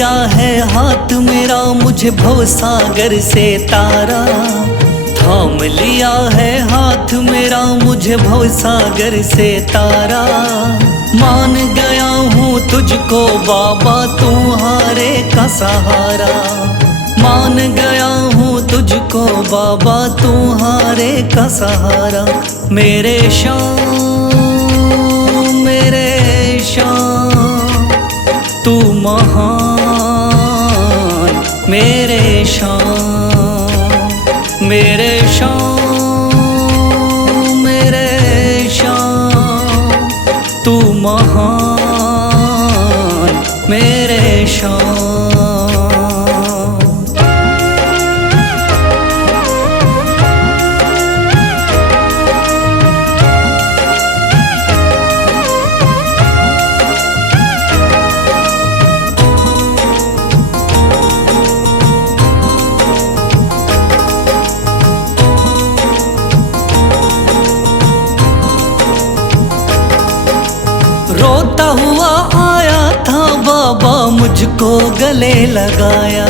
लिया है हाथ मेरा मुझे भवसागर से तारा, थाम लिया है हाथ मेरा मुझे भवसागर से तारा। मान गया हूँ तुझको बाबा तुम्हारे का सहारा, मान गया हूँ तुझको बाबा तुम्हारे का सहारा। मेरे शाम तू महान, मेरे शाम मेरे शाम तू महान, मेरे शाम। रोता हुआ आया था बाबा मुझको गले लगाया,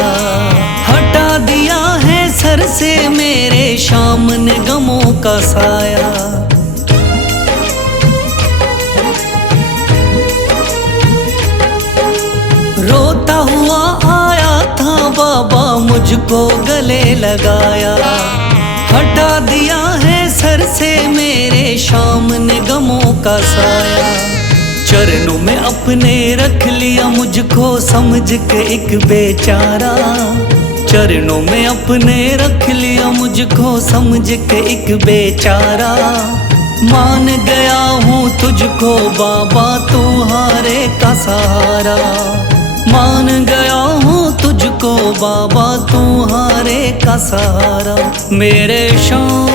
हटा दिया है सर से मेरे शाम ने गमों का साया। रोता हुआ आया था बाबा मुझको गले लगाया, हटा दिया है सर से मेरे शाम ने गमों का साया। चरणों में अपने रख लिया मुझको समझ के एक बेचारा, चरणों में अपने रख लिया मुझको समझ के एक बेचारा। मान गया हूँ तुझको बाबा तुम्हारे का सहारा, मान गया हूँ तुझको बाबा तुम्हारे का सहारा। मेरे शाम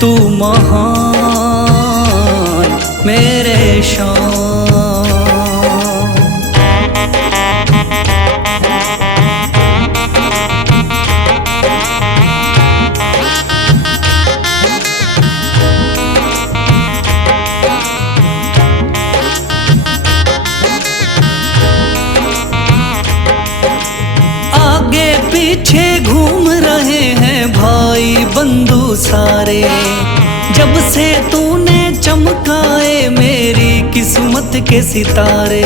तू महान, मेरे शाम। आगे पीछे घूम रहे हैं भाई बंधु सारे, जब से तूने चमकाए मेरी किस्मत के सितारे।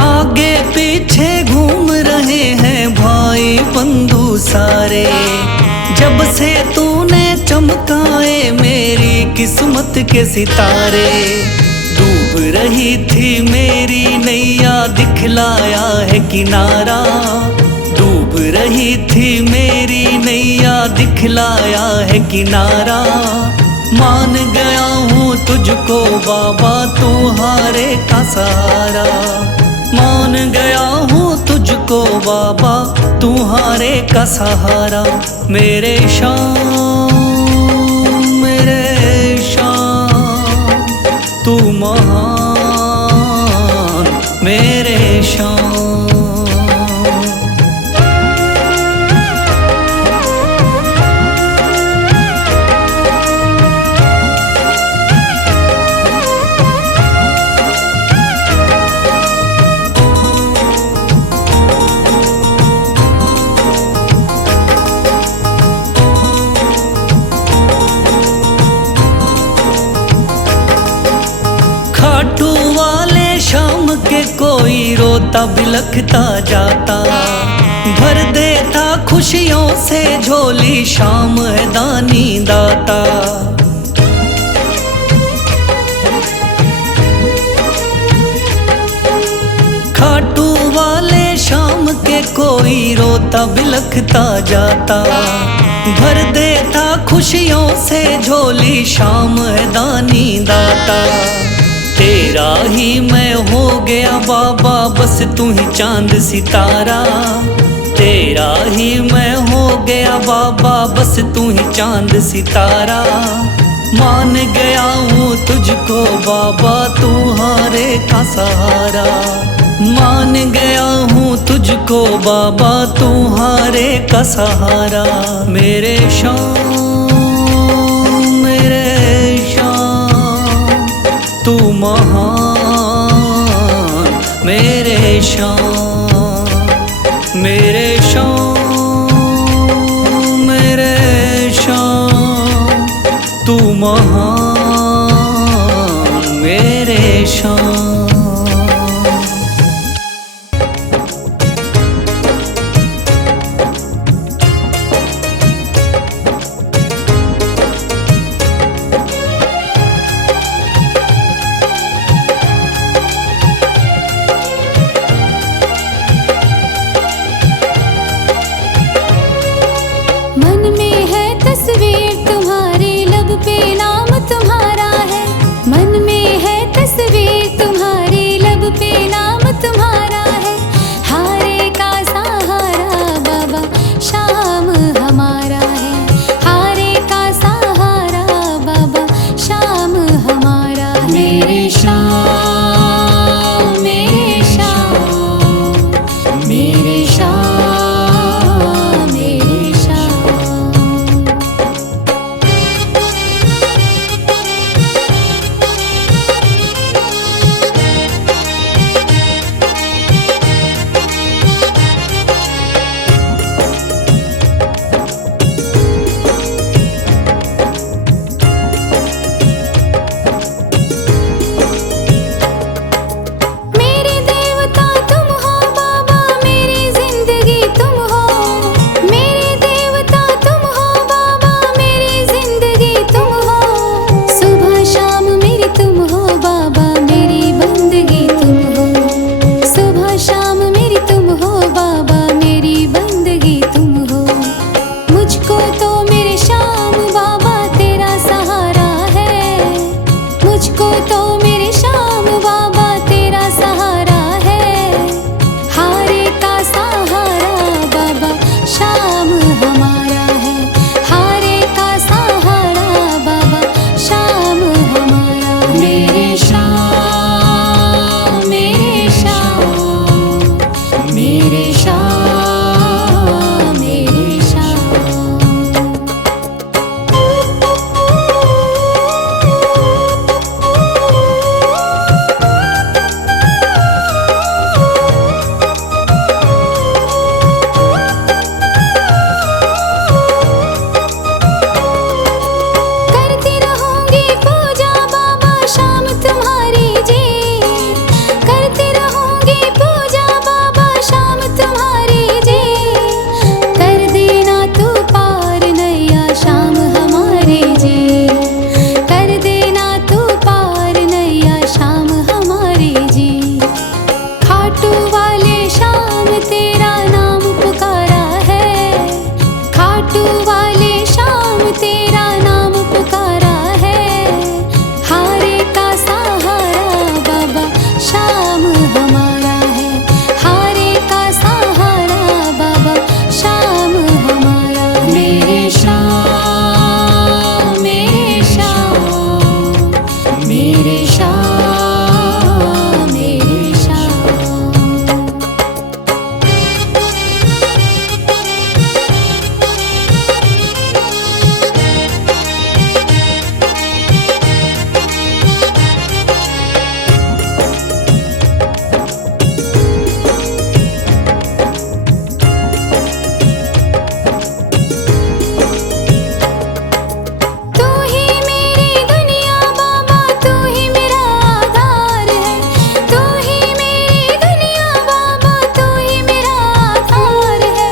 आगे पीछे घूम रहे हैं भाई बंधु सारे, जब से तूने चमकाए मेरी किस्मत के सितारे। डूब रही थी मेरी नैया दिखलाया है किनारा, डूब रही थी मेरी नैया दिखलाया है किनारा। मान गया हूँ तुझको बाबा तुम्हारे का सहारा, मान गया हूँ तुझको बाबा तुम्हारे का सहारा। मेरे शाम तू महान, मेरे शाम। खाटू वाले शाम के कोई रोता बिलखता जाता, भर देता खुशियों से झोली शाम है दानी दाता। खाटू वाले शाम के कोई रोता बिलखता जाता, भर देता खुशियों से झोली शाम है दानी दाता। तेरा ही मैं हो गया बाबा बस तू ही चांद सितारा, तेरा ही मैं हो गया बाबा बस तू ही चांद सितारा। मान गया हूँ तुझको बाबा तुम्हारे का सहारा, मान गया हूँ तुझको बाबा, तुम्हारे का सहारा। मेरे शाम मेरे शाम तू महान, मेरे शाम मेरे शाम मेरे शाम तू महान, मेरे शाम। मन में है तस्वीर तुम्हारी, लब पे नाम तुम्हारा है। मन में है तस्वीर तुम्हारी, लब पे नाम तुम्हारा है। हारे का सहारा बाबा शाम हमारा है। हारे का सहारा बाबा शाम हमारा है। मेरे शाम मेरे शाम मेरे शाम मेरे शाम। मेरे देवता तुम हो बाबा, मेरी जिंदगी तुम हो। मेरे देवता तुम हो बाबा, मेरी जिंदगी तुम हो। सुबह शाम मेरी तुम हो बाबा, मेरी बंदगी तुम हो। सुबह शाम मेरी तुम हो बाबा, मेरी बंदगी तुम हो। मुझको तो मेरे शाम बाबा तेरा सहारा है। मुझको तो मेरे शाम बाबा तेरा सहारा है। हारे का सहारा बाबा शाम हमारा है। हारे का सहारा बाबा शाम हमारा है। मेरे शाम मेरे शाम मेरे शाम मेरे शाम। करती रहूंगी पूजा बाबा शाम तुम्हारी जी। करती रहूंगी पूजा बाबा शाम तुम्हारी जी। कर देना तू पार नैया शाम हमारे जी। कर देना तू पार नैया शाम हमारे जी। खाटू वाले शाम तेरा नाम पुकारा है। खाटू वाले शाम तेरा नाम पुकारा है। हारे का सहारा बाबा शाम हमारा है। हारे का सहारा बाबा शाम हमारा है। मेरे शाम मेरे शाम मेरे शाम मेरे शाम। तू ही मेरी दुनिया बाबा, तू ही मेरा आधार है। तू ही मेरी दुनिया बाबा, तू ही मेरा आधार है।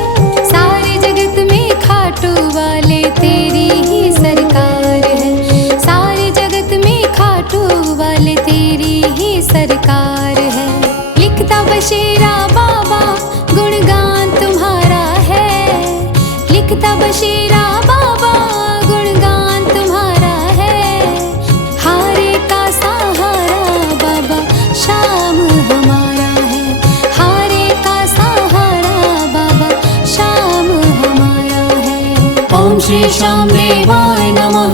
सारे जगत में खाटू वाले तेरी ही सरकार है। सारे जगत में खाटू वाले तेरी ही सरकार है। लिखता बशीरा बाबा गुणगान तुम्हारा है। लिखता बशीरा बाबा गुणगान तुम्हारा है। हारे का सहारा बाबा शाम हमारा है। हारे का सहारा बाबा शाम हमारा है। ओम श्री श्याम देवाय नमः।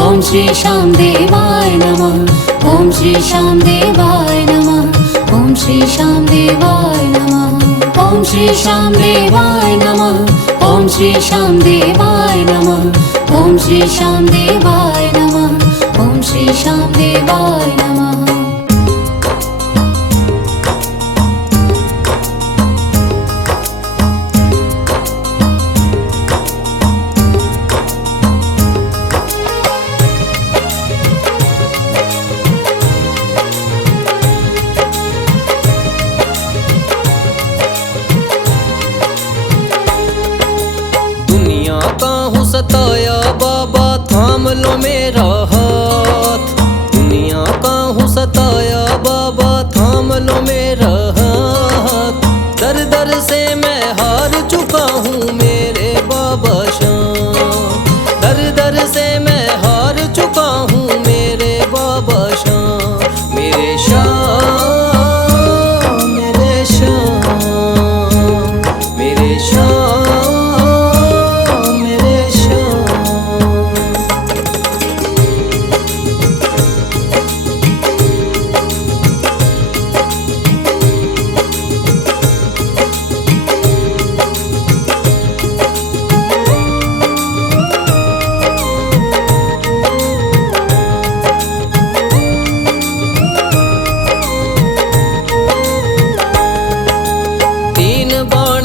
ओम श्री श्याम देवाय नमः। ओम श्री श्याम देवाय नमः। ओम ॐ श्री श्याम देवाय नमः। ॐ श्री श्याम देवाय नमः। ॐ श्री श्याम देवाय नमः। ॐ श्री श्याम देवाय नमः। ॐ श्री श्याम देवाय नमः। सताया बाबा थाम लो मेरा हाथ, दुनिया का हूँ सताया बाबा थाम लो मेरा हाथ। दर दर से मैं हार चुका हूँ मेरे बाबा शाम, दर दर से मैं हार चुका हूँ मेरे बाबा शाम। मेरे शाम, मेरे शाम, मेरे शाम।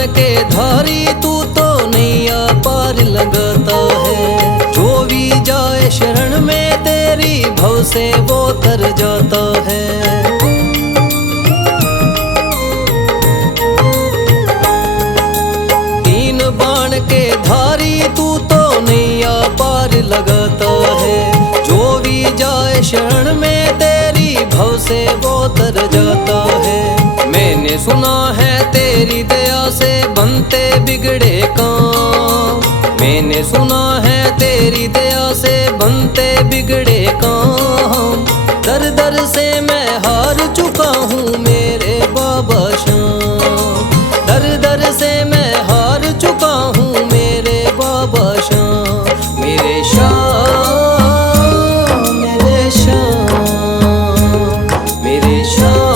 के धारी तू तो नैया पार लगाता है, जो भी जाए शरण में तेरी भव से वो तर जाता है। तीन बाण के धारी तू तो नैया पार लगाता है, जो भी जाए शरण में तेरी भव से वो तर जाता है। मैंने सुना है तेरी दया से बनते बिगड़े काम, मैंने सुना है तेरी दया से बनते बिगड़े काम। दर दर से मैं हार चुका हूँ मेरे बाबा शाम, दर दर से मैं हार चुका हूँ मेरे बाबा शाम। मेरे शाम, मेरे शाम, मेरे शाम।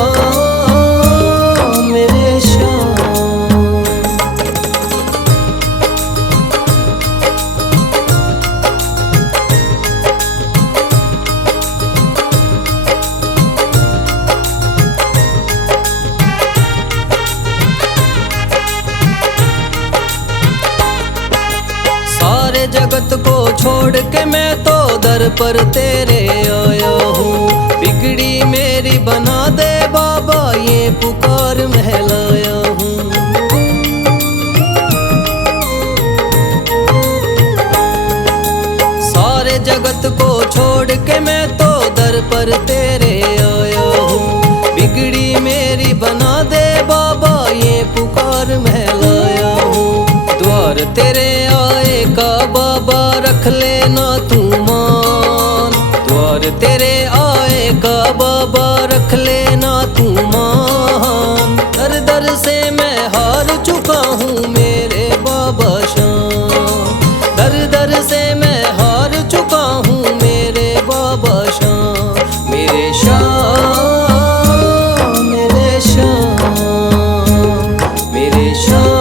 जगत को छोड़ के मैं तो दर पर तेरे आया हूँ, बिगड़ी मेरी बना दे बाबा ये पुकार महलाया हूँ। सारे जगत को छोड़ के मैं तो दर पर तेरे आया हूँ, बिगड़ी मेरी बना दे बाबा ये पुकार महलाया हूँ। द्वार तेरे आए का बाबा रख लेना तू मान, द्वार तेरे आए का बाबा रख लेना तू मान। दर दर से मैं हार चुका हूँ मेरे बाबा शाम, दर दर से मैं हार चुका हूँ मेरे बाबा शाम। मेरे शाम, मेरे शाम, मेरे शाम।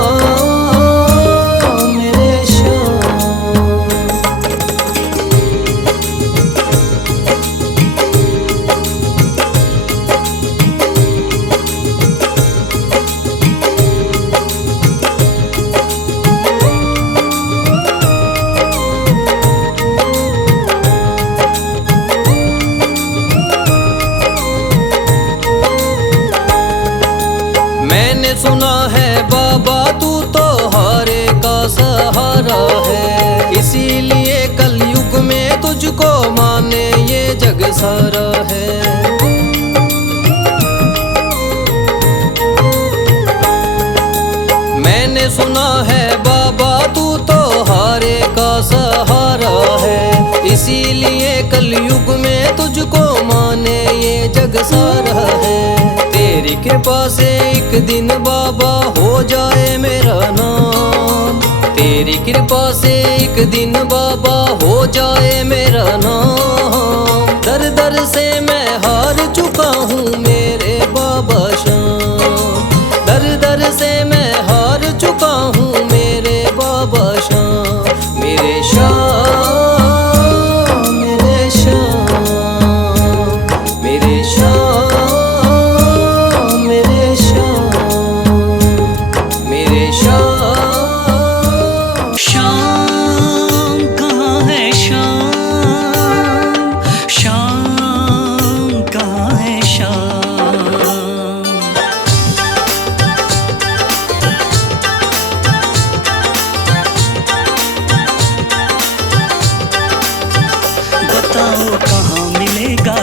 मैंने सुना है बाबा तू तो हारे का सहारा है, इसीलिए कलयुग में तुझको माने ये जग सारा है। मैंने सुना है बाबा तू तो हारे का सहारा है, इसीलिए कलयुग में तुझको माने ये जग सारा है। तेरी कृपा से एक दिन बाबा हो जाए मेरा नाम, तेरी कृपा से एक दिन बाबा हो जाए मेरा नाम। दर दर से मैं हार चुका हूँ मेरे बाबा शाम।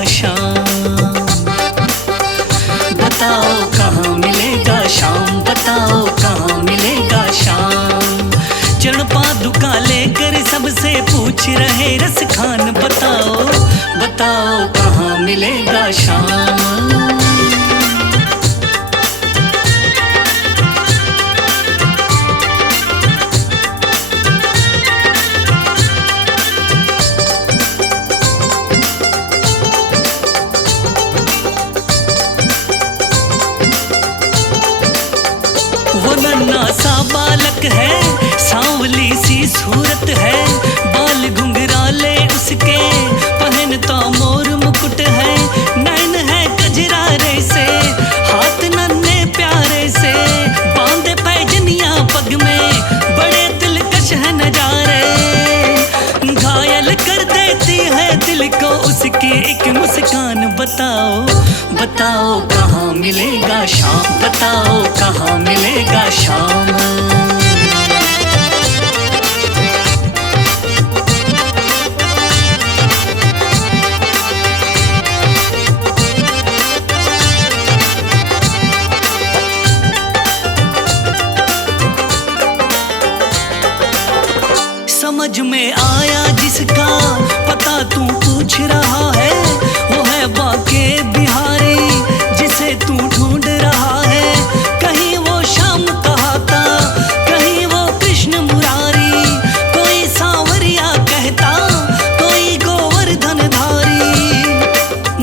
शाम। बताओ कहाँ मिलेगा शाम, बताओ कहाँ मिलेगा शाम। चरण पादुका लेकर सबसे पूछ रहे रस खान, बताओ बताओ कहाँ मिलेगा शाम। वो नन्हा सा बालक है, सांवली सी सूरत है, बाल घुंघराले उसके, पहनता मोर मुकुट है, नैन है कजरारे से, हाथ नन्हे प्यारे से, बांधे पैजनिया पग में, बड़े दिलकश है नजारे, घायल कर देती है दिल को उसकी एक मुस्कान। बताओ बताओ कहाँ मिलेगा शाम, बताओ कहाँ मिलेगा शाम। समझ में आया जिसका पता तू पूछ रहा है, वो है बाके बिहारी जिसे तू ढूंढ रहा है। कहीं वो श्याम कहाता, कहीं वो कृष्ण मुरारी, कोई सांवरिया कहता, कोई गोवर्धन धारी।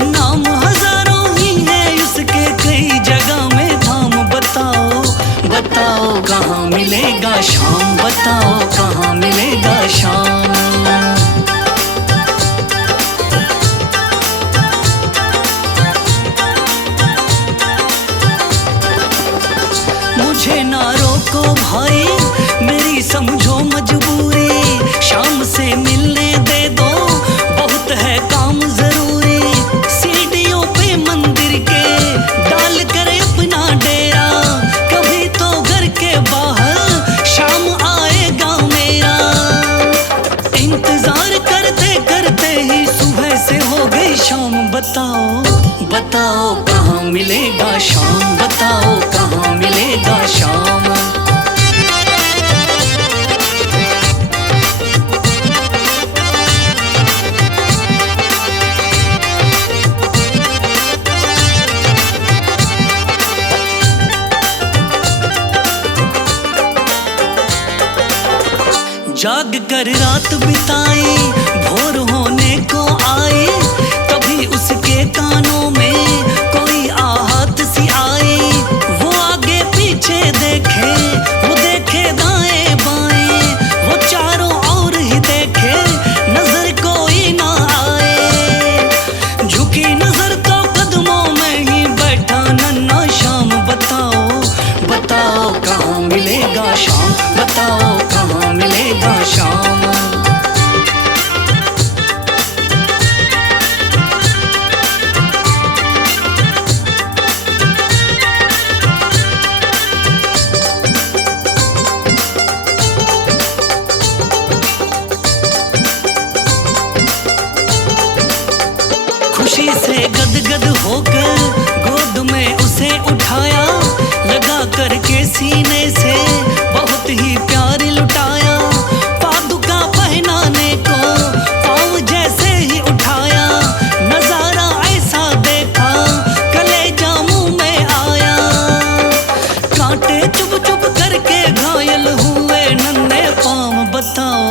नाम हजारों ही है उसके, कई जगह में धाम। बताओ बताओ कहाँ मिलेगा शाम, बताओ कहाँ मिलेगा शाम। मुझे ना रोको भाई, मेरी समझो मजबूरी, शाम से मिलने दे दो, बहुत है काम जरूरी। सीढ़ियों पे मंदिर के डाल कर अपना डेरा, कभी तो घर के बाहर शाम आएगा मेरा। इंतजार करते करते ही सुबह से हो गई शाम। बताओ बताओ कहाँ मिलेगा शाम, बताओ कहाँ मिलेगा शाम। जाग कर रात बिताई, भोर होने को आई, तभी उसके कानों में कोई आहट सी आई। वो आगे पीछे देखे, वो देखे दाएं बाएं, वो चारों ओर ही देखे, नजर कोई ना आए। झुकी नजर तो कदमों में ही बैठा नन्हा श्याम। बताओ बताओ कहाँ मिलेगा शाम, बताओ कहाँ मिलेगा शाम। खुशी से गदगद होकर गोद में उसे उठाया, लगा करके सीने से बहुत ही प्यार लुटाया। पादुका पहनाने को पाँव जैसे ही उठाया, नजारा ऐसा देखा कलेजा मुंह में आया। कांटे चुभ चुभ करके घायल हुए नन्हे पाँव। बताओ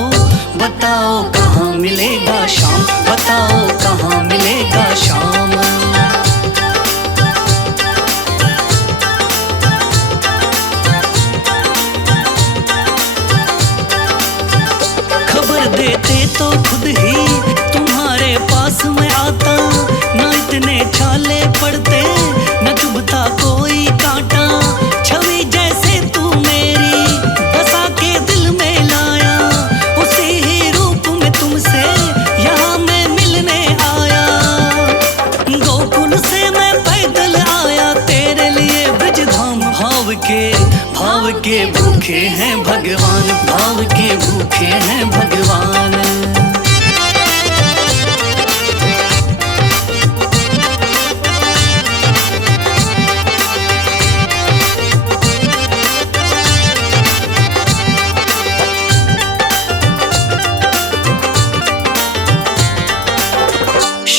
बताओ कहाँ मिलेगा शाम, बताओ कहाँ मिलेगा शाम। खबर देते तो खुद ही तुम्हारे पास में आता, न इतने छाले पड़ते, न चुभता कोई कांटा। छवि जैसे तू मेरी बसा के दिल में लाया, उसी ही रूप में तुमसे यहाँ मैं मिलने आया। गोकुल से मैं पैदल आया तेरे लिए ब्रजधाम। भाव के भूखे हैं भगवान, भाव के भूखे हैं भगवान।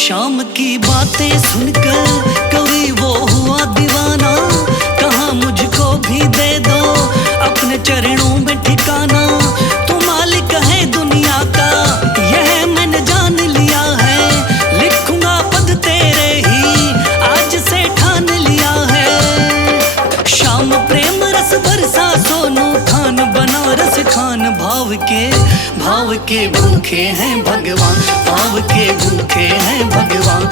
शाम की बातें सुनकर कभी वो हुआ दीवाना, कहा मुझको भी दे दो अपने चरणों में ठिकाना। तू मालिक है दुनिया का यह मैंने जान लिया है, लिखूंगा पद तेरे ही आज से ठान लिया है। शाम प्रेम रस बरसा सोनू खान बनारस खान, भाव के भूखे हैं भगवान, भाव के भूखे हैं भगवान।